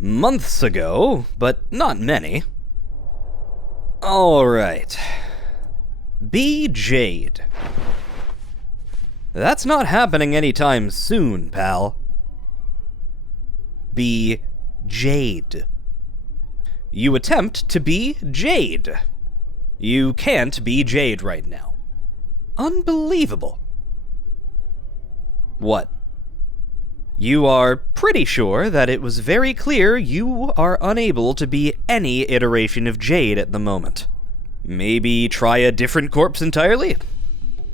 Months ago, but not many. Alright. Be Jade. That's not happening anytime soon, pal. Be Jade. You attempt to be Jade. You can't be Jade right now. Unbelievable. What? You are pretty sure that it was very clear you are unable to be any iteration of Jade at the moment. Maybe try a different corpse entirely?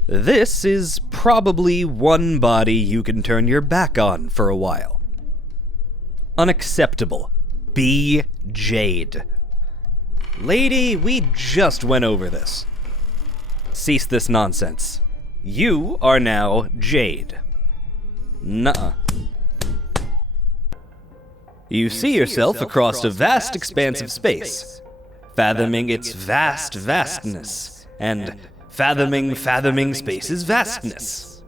This is probably one body you can turn your back on for a while. Unacceptable. Be Jade. Lady, we just went over this. Cease this nonsense. You are now Jade. Nuh-uh. You see yourself across a vast expanse of space, fathoming its vast vastness, and fathoming space's vastness.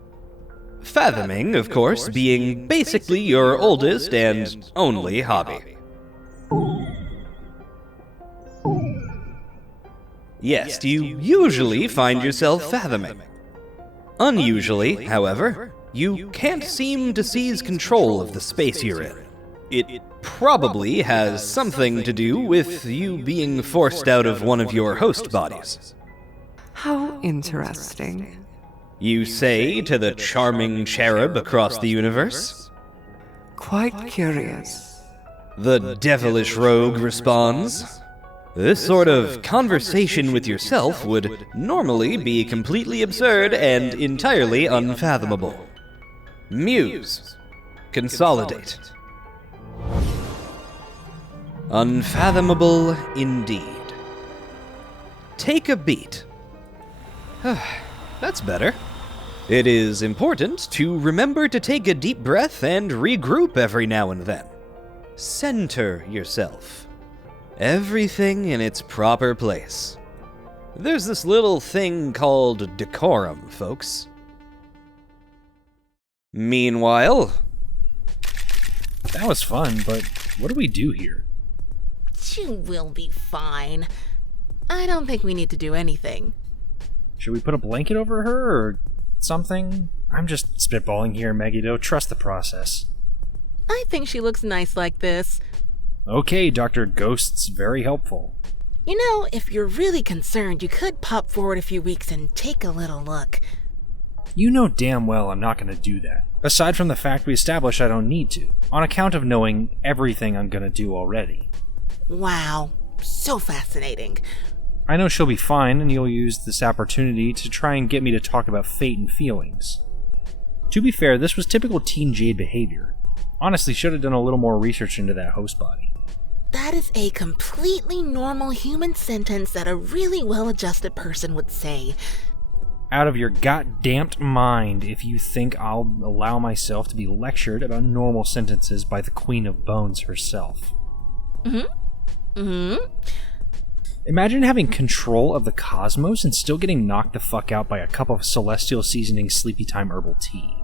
Fathoming, of course, being basically your oldest and only hobby. Yes, you usually find yourself fathoming. Unusually, however, you can't seem to seize control of the space you're in. It probably has something to do with you being forced out of one of your host bodies. How interesting. You say to the charming cherub across the universe. Quite curious. The devilish rogue responds. This sort of conversation with yourself would normally be completely absurd and entirely unfathomable. Muse. Consolidate. Unfathomable indeed. Take a beat. That's better. It is important to remember to take a deep breath and regroup every now and then. Center yourself. Everything in its proper place. There's this little thing called decorum, folks. Meanwhile... That was fun, but what do we do here? You will be fine. I don't think we need to do anything. Should we put a blanket over her, or something? I'm just spitballing here, Megiddo. Trust the process. I think she looks nice like this. Okay, Dr. Ghost's very helpful. You know, if you're really concerned, you could pop forward a few weeks and take a little look. You know damn well I'm not going to do that. Aside from the fact we established I don't need to, on account of knowing everything I'm going to do already. Wow, so fascinating. I know she'll be fine, and you'll use this opportunity to try and get me to talk about fate and feelings. To be fair, this was typical teen Jade behavior. Honestly, should have done a little more research into that host body. That is a completely normal human sentence that a really well-adjusted person would say. Out of your goddamned mind if you think I'll allow myself to be lectured about normal sentences by the Queen of Bones herself. Imagine having control of the cosmos and still getting knocked the fuck out by a cup of celestial seasoning sleepy time herbal tea.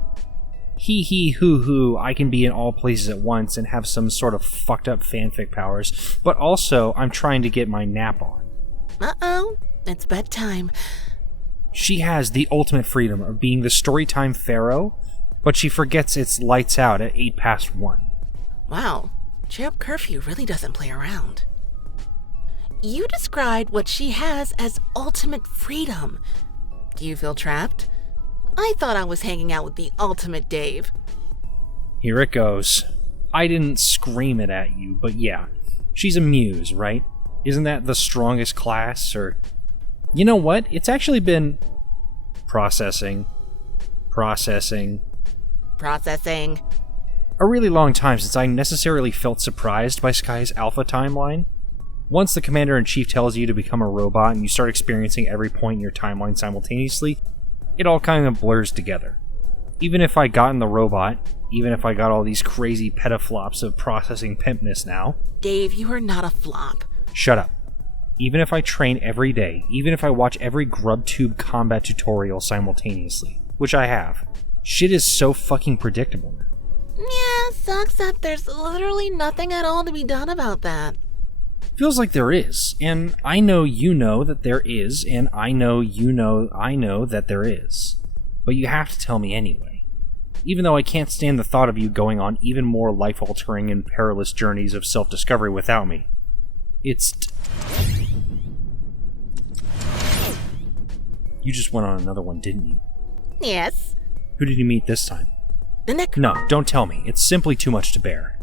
Hee hee hoo hoo, I can be in all places at once and have some sort of fucked up fanfic powers, but also I'm trying to get my nap on. Uh-oh, it's bedtime. She has the ultimate freedom of being the storytime pharaoh, but she forgets it's lights out at 1:08. Wow, Cherub Curfew really doesn't play around. You described what she has as ultimate freedom. Do you feel trapped? I thought I was hanging out with the ultimate Dave. Here it goes. I didn't scream it at you, but yeah. She's a muse, right? Isn't that the strongest class, or... You know what? It's actually been... Processing. A really long time since I necessarily felt surprised by Sky's alpha timeline. Once the Commander-in-Chief tells you to become a robot and you start experiencing every point in your timeline simultaneously, it all kind of blurs together. Even if I got in the robot, even if I got all these crazy petaflops of processing pimpness now... Dave, you are not a flop. Shut up. Even if I train every day, even if I watch every GrubTube combat tutorial simultaneously, which I have, shit is so fucking predictable now. Yeah, sucks that there's literally nothing at all to be done about that. Feels like there is, and I know you know that there is, and I know you know I know that there is. But you have to tell me anyway. Even though I can't stand the thought of you going on even more life-altering and perilous journeys of self-discovery without me. You just went on another one, didn't you? Yes. Who did you meet this time? The neck. No, don't tell me. It's simply too much to bear.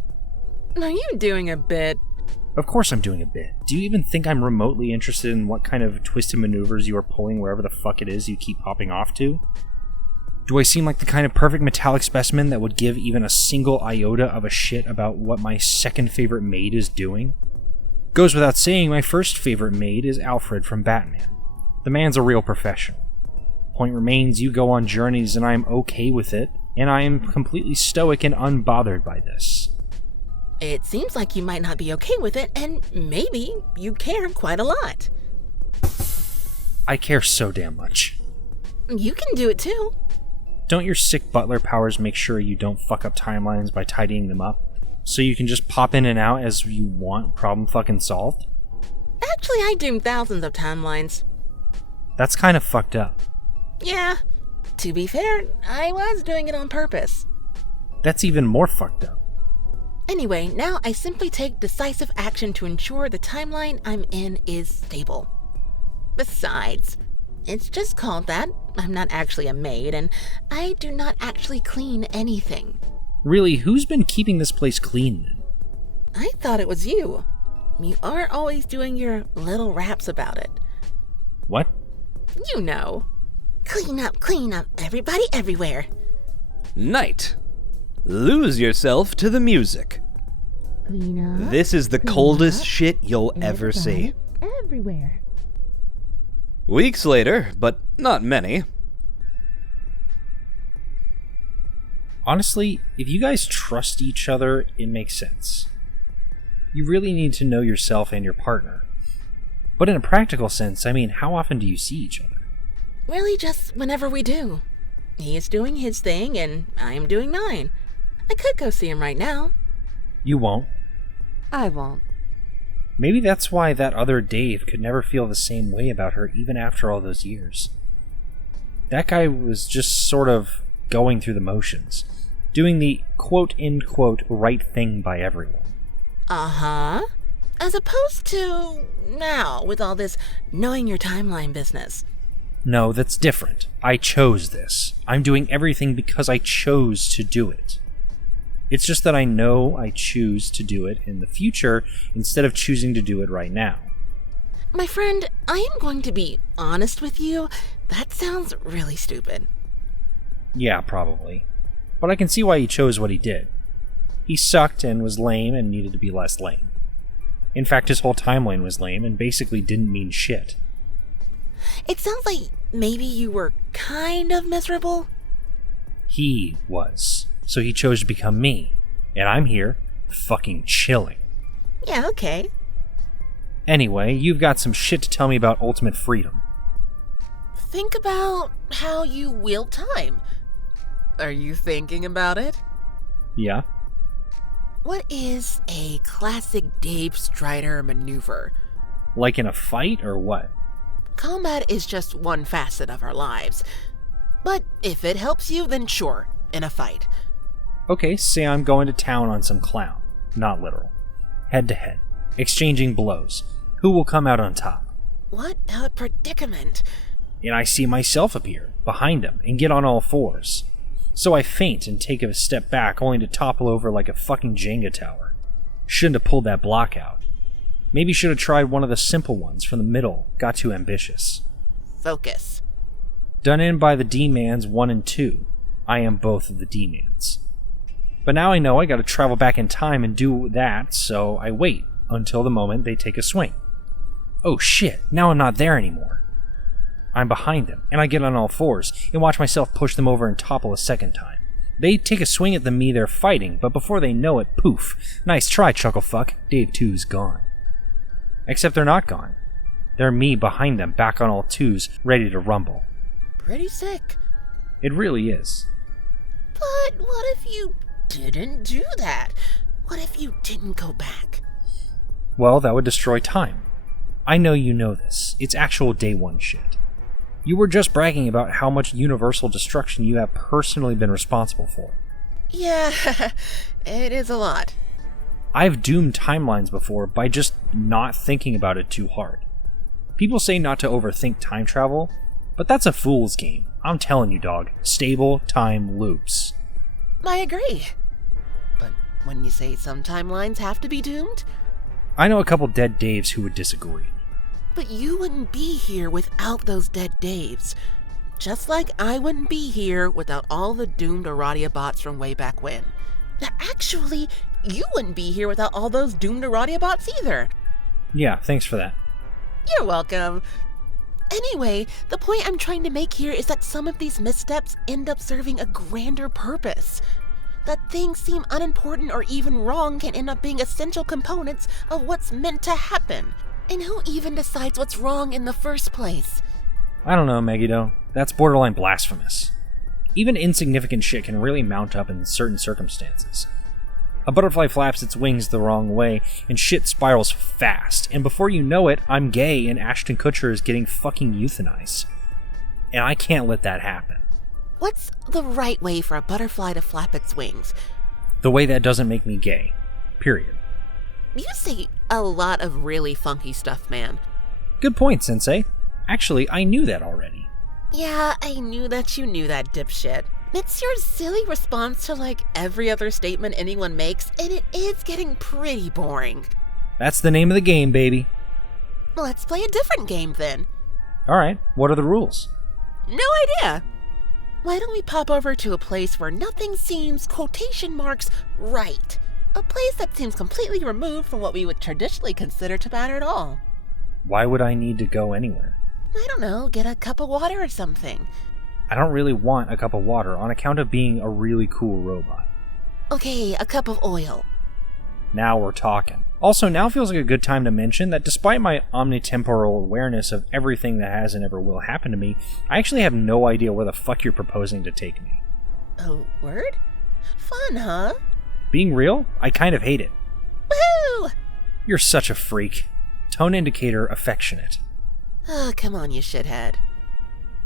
Are you doing a bit? Of course I'm doing a bit. Do you even think I'm remotely interested in what kind of twisted maneuvers you are pulling wherever the fuck it is you keep hopping off to? Do I seem like the kind of perfect metallic specimen that would give even a single iota of a shit about what my second favorite maid is doing? Goes without saying, my first favorite maid is Alfred from Batman. The man's a real professional. Point remains, you go on journeys and I am okay with it, and I am completely stoic and unbothered by this. It seems like you might not be okay with it, and maybe you care quite a lot. I care so damn much. You can do it too. Don't your sick butler powers make sure you don't fuck up timelines by tidying them up? So you can just pop in and out as you want, problem fucking solved? Actually, I doomed thousands of timelines. That's kind of fucked up. Yeah. To be fair, I was doing it on purpose. That's even more fucked up. Anyway, now I simply take decisive action to ensure the timeline I'm in is stable. Besides, it's just called that. I'm not actually a maid, and I do not actually clean anything. Really, who's been keeping this place clean then? I thought it was you. You are always doing your little raps about it. What? You know. Clean up, everybody everywhere. Night. Lose yourself to the music. Clean up. This is the coldest shit you'll ever see. Everywhere. Weeks later, but not many. Honestly, if you guys trust each other, it makes sense. You really need to know yourself and your partner. But in a practical sense, I mean, how often do you see each other? Really, just whenever we do. He is doing his thing, and I am doing mine. I could go see him right now. You won't. I won't. Maybe that's why that other Dave could never feel the same way about her even after all those years. That guy was just sort of going through the motions, doing the quote-unquote right thing by everyone. Uh-huh. As opposed to now, with all this knowing your timeline business. No, that's different. I chose this. I'm doing everything because I chose to do it. It's just that I know I choose to do it in the future instead of choosing to do it right now. My friend, I am going to be honest with you. That sounds really stupid. Yeah, probably. But I can see why he chose what he did. He sucked and was lame and needed to be less lame. In fact, his whole timeline was lame and basically didn't mean shit. It sounds like maybe you were kind of miserable. He was. So he chose to become me. And I'm here, fucking chilling. Yeah, okay. Anyway, you've got some shit to tell me about ultimate freedom. Think about how you wield time. Are you thinking about it? Yeah? What is a classic Dave Strider maneuver? Like in a fight, or what? Combat is just one facet of our lives. But if it helps you, then sure, in a fight. Okay, say I'm going to town on some clown. Not literal. Head to head. Exchanging blows. Who will come out on top? What a predicament. And I see myself appear, behind him, and get on all fours. So I feint and take a step back, only to topple over like a fucking Jenga tower. Shouldn't have pulled that block out. Maybe should have tried one of the simple ones from the middle, got too ambitious. Focus. Done in by the D-Mans 1 and 2. I am both of the D-Mans. But now I know I gotta travel back in time and do that, so I wait until the moment they take a swing. Oh shit, now I'm not there anymore. I'm behind them, and I get on all fours, and watch myself push them over and topple a second time. They take a swing at the me they're fighting, but before they know it, poof. Nice try, Chucklefuck. Dave 2's gone. Except they're not gone. They're me behind them, back on all twos, ready to rumble. Pretty sick. It really is. But what if you didn't do that. What if you didn't go back? Well, that would destroy time. I know you know this. It's actual day one shit. You were just bragging about how much universal destruction you have personally been responsible for. Yeah, it is a lot. I've doomed timelines before by just not thinking about it too hard. People say not to overthink time travel, but that's a fool's game. I'm telling you, dog. Stable time loops. I agree. But when you say some timelines have to be doomed? I know a couple dead Daves who would disagree. But you wouldn't be here without those dead Daves. Just like I wouldn't be here without all the doomed Aradia bots from way back when. Now, actually, you wouldn't be here without all those doomed Aradia bots either. Yeah, thanks for that. You're welcome. Anyway, the point I'm trying to make here is that some of these missteps end up serving a grander purpose. That things seem unimportant or even wrong can end up being essential components of what's meant to happen. And who even decides what's wrong in the first place? I don't know, Megiddo. That's borderline blasphemous. Even insignificant shit can really mount up in certain circumstances. A butterfly flaps its wings the wrong way, and shit spirals fast, and before you know it, I'm gay and Ashton Kutcher is getting fucking euthanized. And I can't let that happen. What's the right way for a butterfly to flap its wings? The way that doesn't make me gay. Period. You say a lot of really funky stuff, man. Good point, Sensei. Actually, I knew that already. Yeah, I knew that you knew that, dipshit. It's your silly response to, like, every other statement anyone makes, and it is getting pretty boring. That's the name of the game, baby. Let's play a different game, then. Alright, what are the rules? No idea. Why don't we pop over to a place where nothing seems, quotation marks, right? A place that seems completely removed from what we would traditionally consider to matter at all. Why would I need to go anywhere? I don't know, get a cup of water or something. I don't really want a cup of water on account of being a really cool robot. Okay, a cup of oil. Now we're talking. Also, now feels like a good time to mention that despite my omnitemporal awareness of everything that has and ever will happen to me, I actually have no idea where the fuck you're proposing to take me. Oh, word? Fun, huh? Being real, I kind of hate it. Woohoo! You're such a freak. Tone indicator affectionate. Oh, come on, you shithead.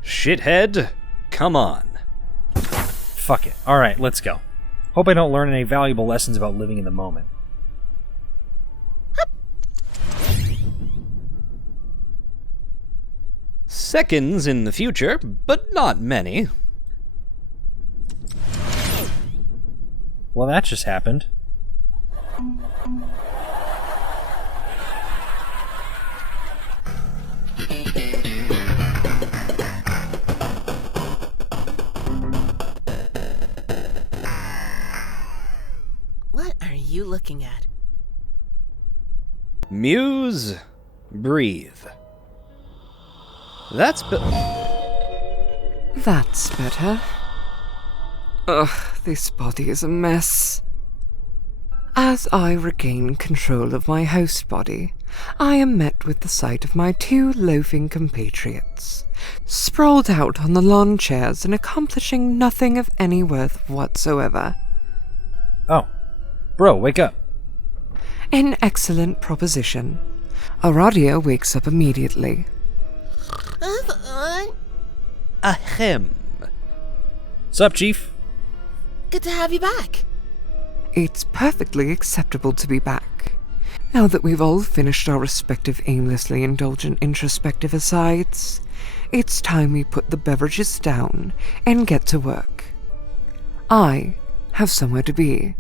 Shithead, come on. Fuck it. Alright, let's go. Hope I don't learn any valuable lessons about living in the moment. Seconds in the future, but not many. Well, that just happened. What are you looking at? Muse, breathe. That's That's better. Ugh, this body is a mess. As I regain control of my host body, I am met with the sight of my two loafing compatriots, sprawled out on the lawn chairs and accomplishing nothing of any worth whatsoever. Oh. Bro, wake up. An excellent proposition. Aradia wakes up immediately. ahem. Sup, Chief? Good to have you back. It's perfectly acceptable to be back. Now that we've all finished our respective aimlessly indulgent introspective asides, it's time we put the beverages down and get to work. I have somewhere to be.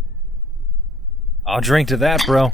I'll drink to that, bro.